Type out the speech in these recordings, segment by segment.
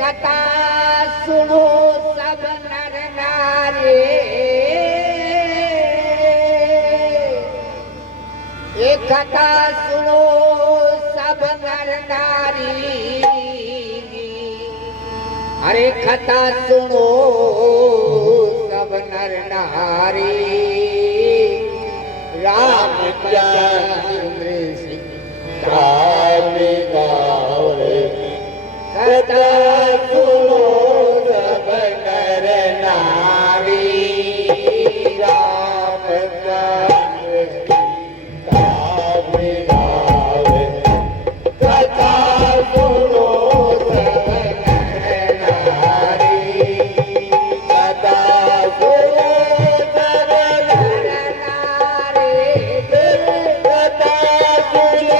कथा सुनो सब नर नारी, एक कथा सुनो सब नर नारी, अरे कथा सुनो सब नर नारी। रामचंद्र सीता गावे कथा सुनो सब नर नारी। रामचंद्र सीता गावे कथा सुनो सब नर नारी। कथा सुनो सब नर नारी, कथा सुनो सब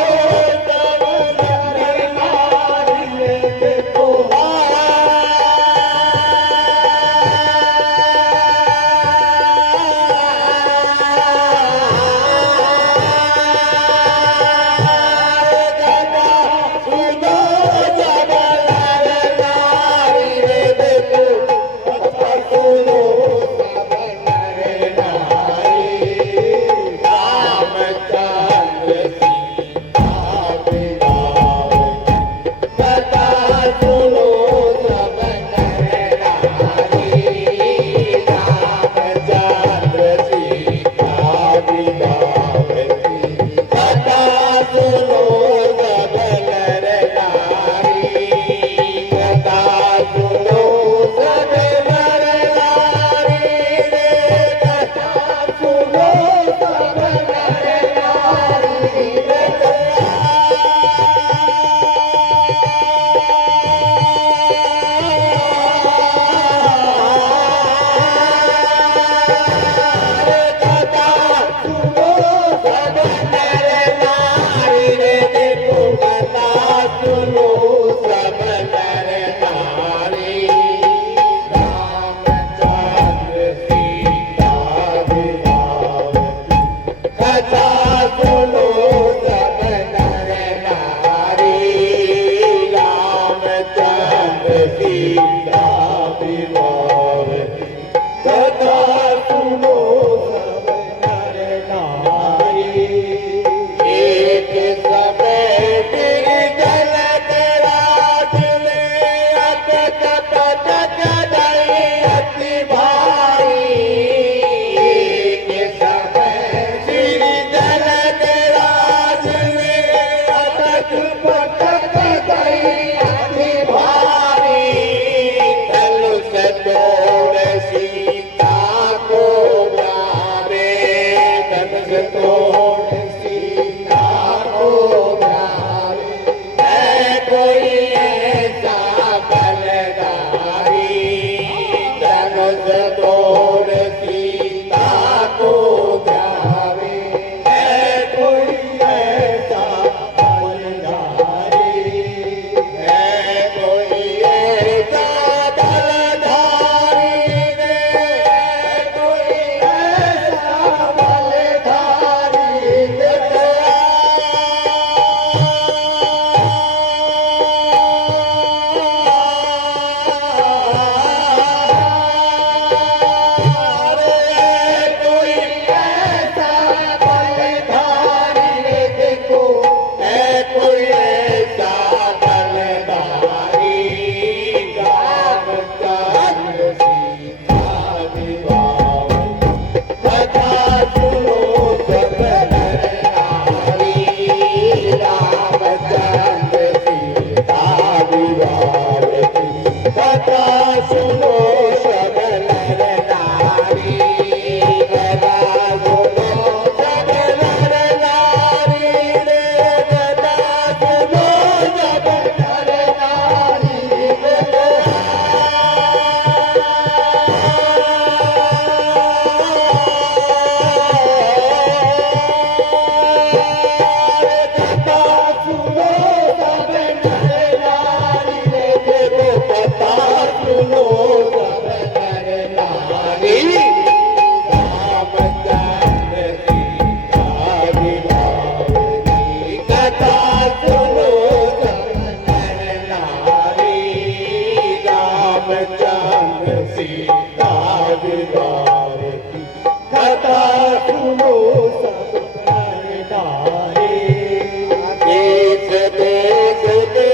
नर नारी। देखो कोई ऐसा बलदारी। सीता विवाह की कथा सुनो सब नर नारी। देश देश के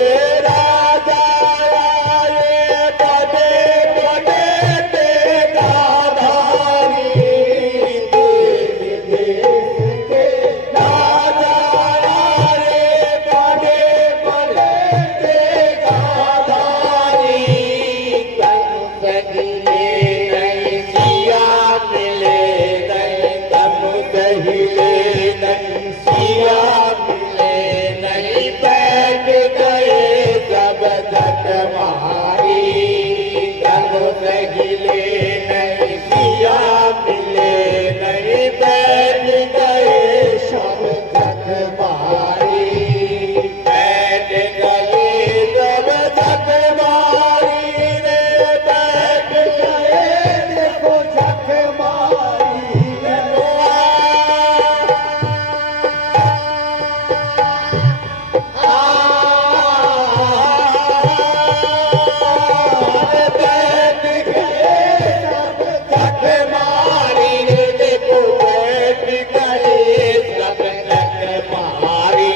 राजा आए बड़े बड़े तेगाधारी। देश देश के राजा आए बड़े बड़े तेगाधारी। कंस हिले नहीं सिया मिले नहीं, कंस हिले नहीं सिया मिले नहीं, बैठ गए सब जट मारी। कंस हिले नहीं सिया मिले नहीं, बैठ गए सब जट मारी। बैठ गए सब जट मारी रे, बैठ गए देखो जट मारी रे। बैठ गए सब जट मारी रे, देखो बैठ गए सब जट मारी।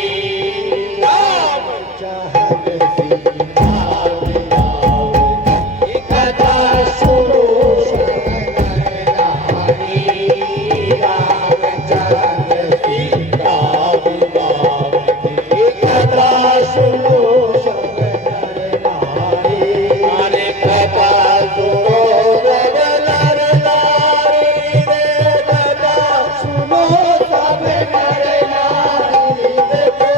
राम चहल सीता विलाप की कथा सुनो सब नर नारी। राम चहल सीता विलाप की कथा सुनो सब नर नारी। अरे कथा सुनो सब नर नारी रे, कथा सुनो सब नर नारी। देखो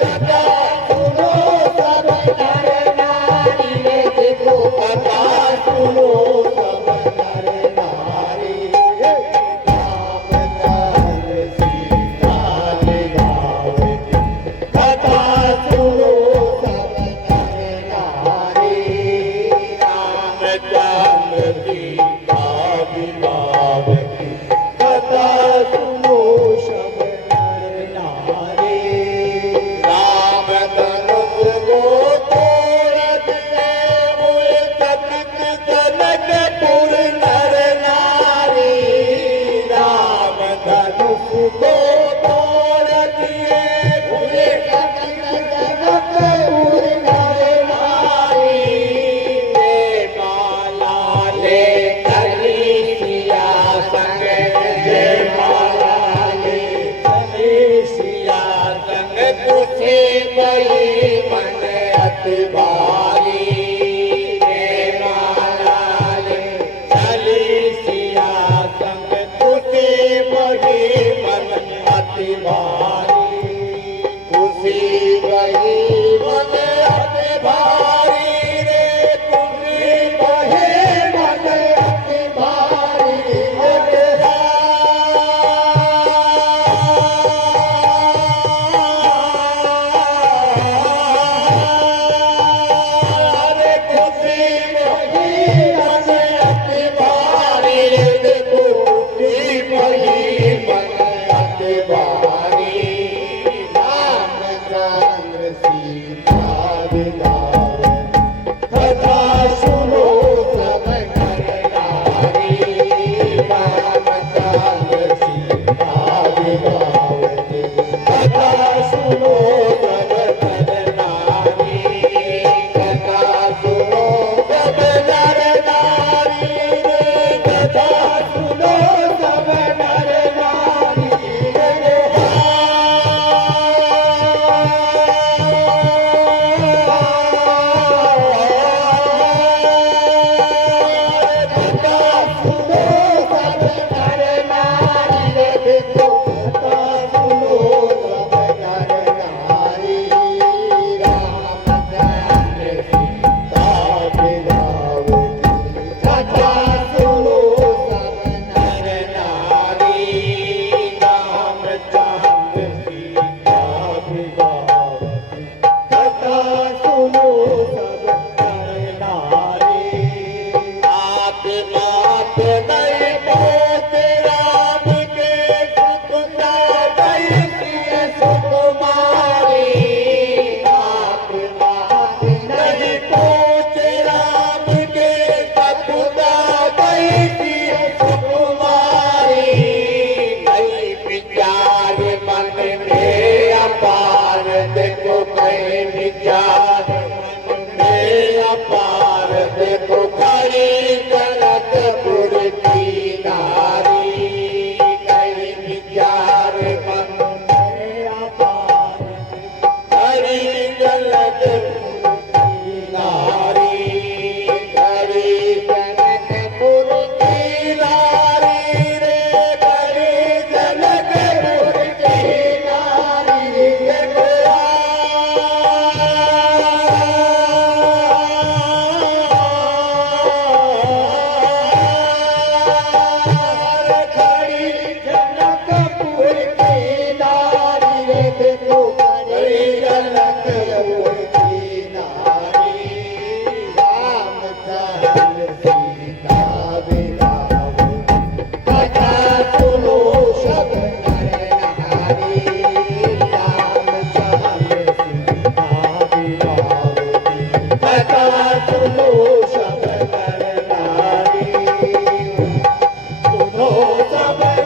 कथा सुनो सब नर नारी रे, देखो कथा सुनो सब नर नारी। राम चहल सीता विलाप की कथा सुनो सब नर नारी। राम चहल सीता विलाप की कथा सुनो सब नर नारी। राम धनुष को तोड़ दिए हुए चकित जनकपुर नर नारी। राम धनुष को तोड़ दिए हुए चकित जनकपुर नर नारी। रे माला ले चली सिया संग, जय माला ले चली सिया संग, खुशी गई मन अति भारी। जय माला ले चली सिया संग, खुशी गई मन अति भारी। खुशी गई मन अति भारी रे, खुशी गई मन अति भारी रे। अरे खुशी गई मन अति भारी रे, देखो खुशी गई मन अति भारी। रामचंद्र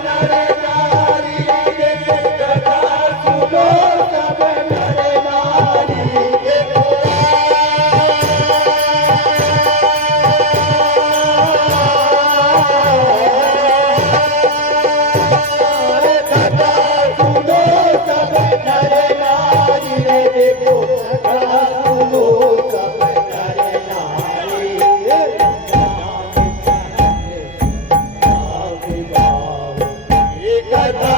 नर नारी रे कथा सुनो सब नर नारी देखो कथा सुनो सब नर नारी रे देखो कथा सुनो सब नर नारी ये कथा